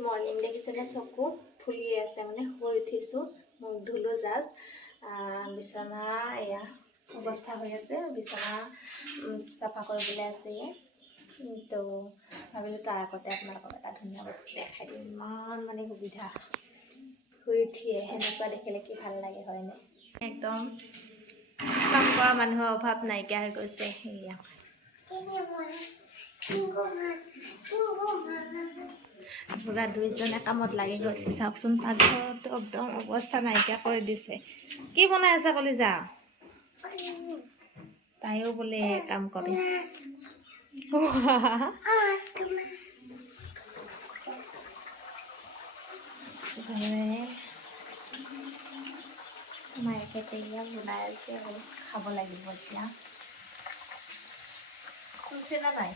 Morning দেখিছেনে চকু ফুলি আছে মানে শুই উঠিছোঁ মুখ ধুলোঁ জাষ্ট বিচনা এয়া অৱস্থা হৈ আছে বিচনা চাফা কৰিবলৈ আছে তো ভাবিলোঁ তাৰ আগতে আপোনালোকক এটা ধুনীয়া বস্তু দেখাই দিওঁ ইমান মানে সুবিধা শুই উঠিয়ে সেনেকুৱা দেখিলে কি ভাল লাগে হয়নে একদম কাম কৰা মানুহৰ অভাৱ নাইকিয়া হৈ গৈছে সেয়া পুৰা দুইজনে কামত লাগি গৈছে চাওকচোন পাকঘৰতো একদম অৱস্থা নাইকিয়া কৰি দিছে কি বনাই আছে কলিজা তাইও বোলে কাম কৰে মায়েকে তেয়া বনাই আছে আৰু খাব লাগিব এতিয়া শুনছে না নাই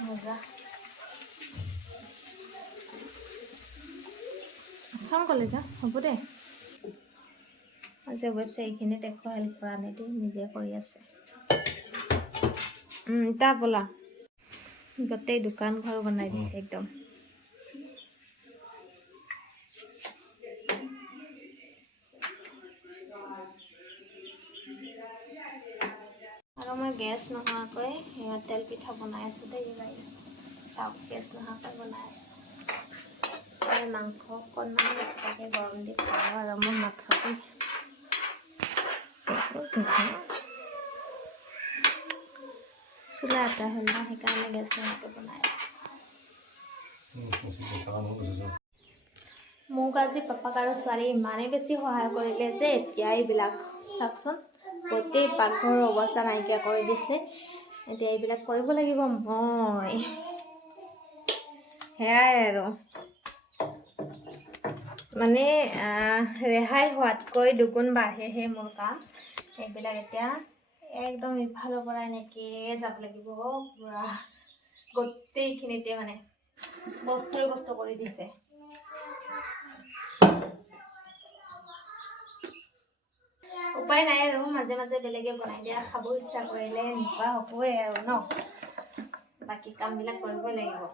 মজা চাম কলিজা হ'ব দে আজি অৱশ্যে এইখিনিত একো হেল্প কৰা নাই দেই নিজে কৰি আছে তাৰ বোলা গোটেই দোকান ঘৰ বনাই দিছে একদম আৰু মই গেছ নোহোৱাকৈ তেল পিঠা বনাই আছোঁ দেই গাইছ চাওক গেছ নোহোৱাকৈ বনাই আছোঁ মাংস অকণমান বেছিকৈ গৰম দি খাওঁ আৰু মোৰ মাথাটো চুলা এটা হ'ল না সেইকাৰণে গেছ নোহোৱাকৈ বনাই আছোঁ মোক আজি পাপাক আৰু ছোৱালী ইমানেই বেছি সহায় কৰিলে যে এতিয়া এইবিলাক চাওকচোন গোটেই পাকঘৰৰ অৱস্থা নাইকিয়া কৰি দিছে এতিয়া এইবিলাক কৰিব লাগিব মই সেয়াই আৰু মানে ৰেহাই হোৱাতকৈ দুগুণ বাঢ়েহে মোৰ কাম এইবিলাক এতিয়া একদম ইফালৰ পৰা এনেকৈ যাব লাগিব পুৰা গোটেইখিনিতে মানে বস্তু কৰি দিছে উপায় নাই আৰু মাজে মাজে বেলেগে বনাই দিয়া খাব ইচ্ছা কৰিলে এনেকুৱা হ'বই আৰু ন বাকী কামবিলাক কৰিবই লাগিব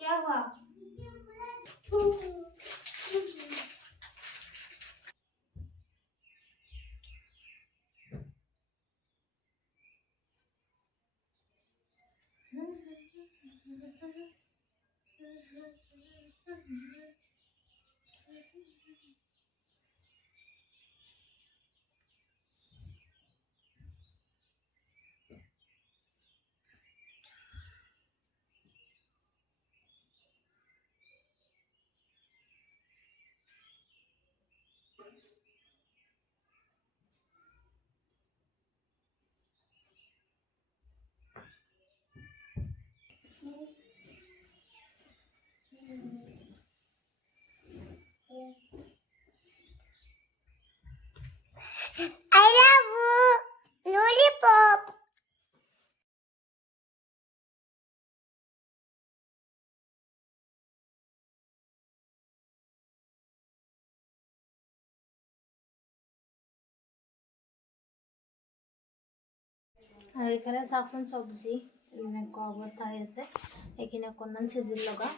क्या हुआ I love lollipop. আৰু এইফালে চাওকচোন চব্জি এনেকুৱা অৱস্থা হৈ আছে এইখিনি অকণমান চিজিল লগা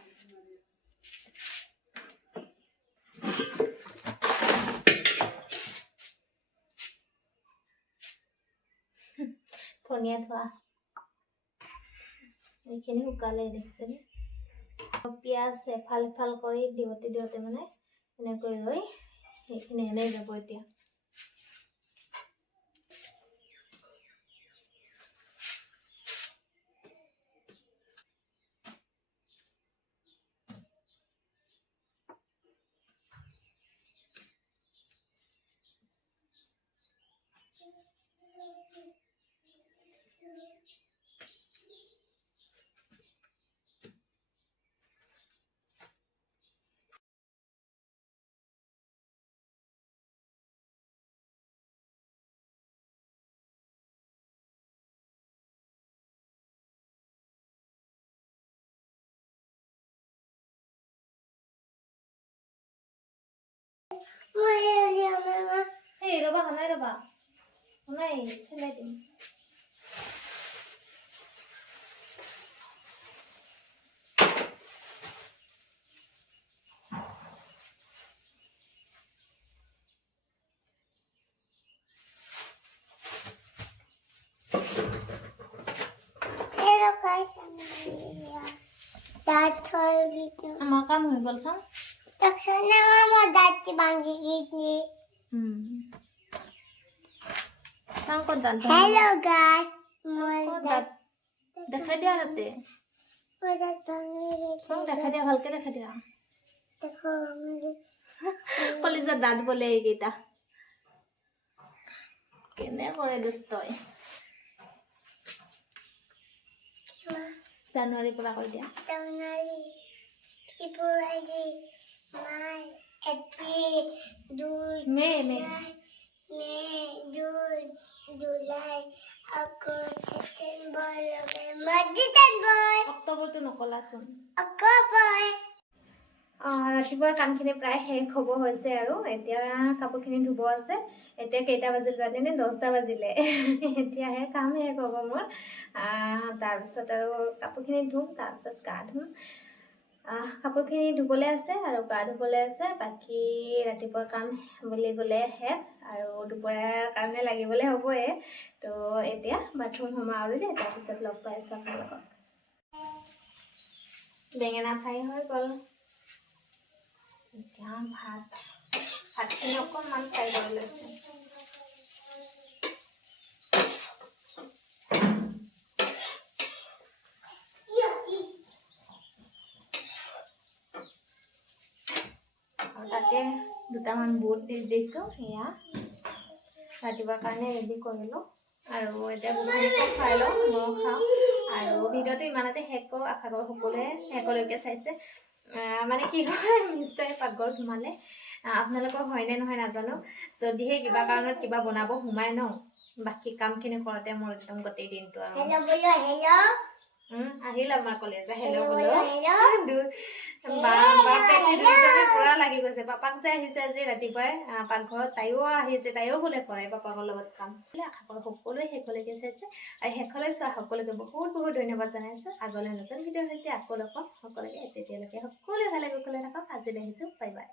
ধনিয়া থোৱা এইখিনি শুকালে দেখিছেনে পিঁয়াজ এফাল এফাল কৰি দিওঁতে মানে এনেকৈ ৰৈ সেইখিনি এনেই যাব এতিয়া এই ৰবা নাই খেলাই দিম Hello guys, Dad told me to. আমাৰ কাম হৈ গ'ল চাওঁ Taksana mama dad bangi gini. চাওঁ ক'ত দাঁত Hello guys, ক'ত দাঁত দেখাই দিয়া তাতে dad bangi চাওঁ gini. দেখাই দিয়া ভালকে দেখাই দিয়া Dekho mali. কলিজা দাঁত বোলে এইকেইটা কেনে কৰে দুষ্টই জানুৱাৰীৰ পৰা কৈ দিয়া January, February, March, April, June, May May, June, July, August, September, November, December, অক্টোবৰটো নকলাচোন October. ৰাতিপুৱাৰ কামখিনি প্ৰায় শেষ হ'ব হৈছে আৰু এতিয়া কাপোৰখিনি ধুব আছে এতিয়া কেইটা বাজিল জানেনে 10টা বাজিলে এতিয়াহে কাম শেষ হ'ব মোৰ তাৰপিছত আৰু কাপোৰখিনি ধুম তাৰপিছত গা ধুম কাপোৰখিনি ধুবলৈ আছে আৰু গা ধুবলৈ আছে বাকী ৰাতিপুৱাৰ কাম বুলিবলৈ শেষ আৰু দুপৰীয়াৰ কাৰণে লাগিবলৈ হ'বই তো এতিয়া বাথৰুম সোমাওঁ আৰু দেই তাৰপিছত লগ পাই আছোঁ আপোনালোকক বেঙেনা ফ্ৰাই হৈ গ'ল এতিয়া ভাতখিনি অকণমান ফ্ৰাই কৰি লৈছোঁ আৰু তাতে দুটামান বুট দি দিছোঁ সেয়া ৰাতিপুৱাৰ কাৰণে ৰেডি কৰিলোঁ আৰু এতিয়া বুটখিনি খাই লওঁ ময়ো খাওঁ আৰু ভিডিঅ'টো ইমানতে শেষ কৰোঁ আশা কৰোঁ সকলোৱে শেষলৈকে চাইছে মানে কি হয় মিষ্টাৰে পাকঘৰত সোমালে আপোনালোকৰ হয়নে নহয় নাজানো যদিহে কিবা কাৰণত কিবা বনাব সোমাই ন বাকী কামখিনি কৰোঁতে মোৰ একদম গোটেই দিনটো আৰু Hello. আহিল আমাৰ কলেজা হেল্ল' বোলো পুৰা লাগি গৈছে পাপাক যে আহিছে আজি ৰাতিপুৱাই পাকঘৰত তাইও আহিছে তাইও বোলে কৰে পাপাকৰ লগত কাম আশা কৰোঁ সকলোৱে শেষলৈকে চাইছে আৰু শেষলৈ চোৱা সকলোকে বহুত বহুত ধন্যবাদ জনাইছোঁ আগলৈ নতুন ভিডিঅ'ৰ সৈতে আকৌ লগ পাম সকলোকে তেতিয়ালৈকে সকলোৱে ভালে কুশলে থাকক আজিলৈ আহিছোঁ বাই বাই